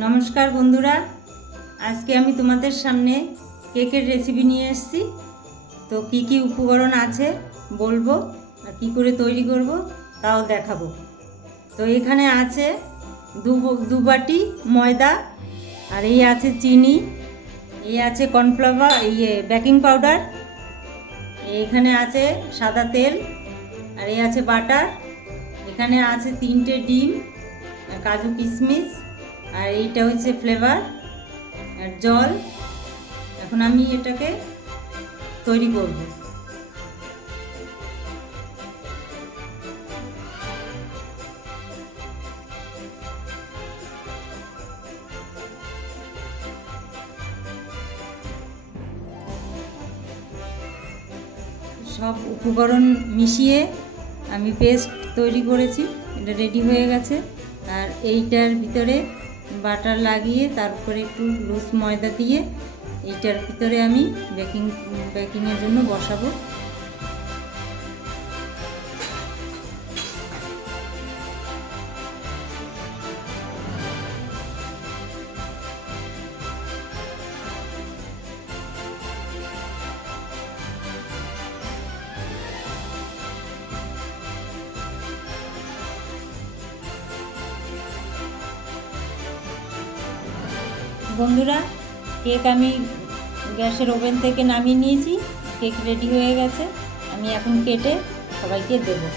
নমস্কার বন্ধুরা। আজকে আমি তোমাদের সামনে কেকের রেসিপি নিয়ে এসেছি। তো কি কি উপকরণ আছে বলব আর কী করে তৈরি করব তাও দেখাবো। তো এখানে আছে দু বাটি ময়দা আর এই আছে চিনি, এই আছে কর্নফ্লাওয়ার ইয়ে বেকিং পাউডার এখানে আছে সাদা তেল আর এই আছে বাটার এখানে আছে তিনটে ডিম কাজু কিশমিশ। আর এইটা হচ্ছে ফ্লেভার আর জল। এখন আমি এটাকে তৈরি করব। সব উপকরণ মিশিয়ে আমি পেস্ট তৈরি করেছি। এটা রেডি হয়ে গেছে। আর এইটার ভিতরে বাটার লাগিয়ে তারপরে একটু লুজ ময়দা দিয়ে এইটার ভিতরে আমি বেকিং বেকিংয়ের জন্য বসাবো। বন্ধুরা, কেক আমি গ্যাসের ওভেন থেকে নামিয়ে নিয়েছি, কেক রেডি হয়ে গেছে। আমি এখন কেটে সবাইকে দেবো।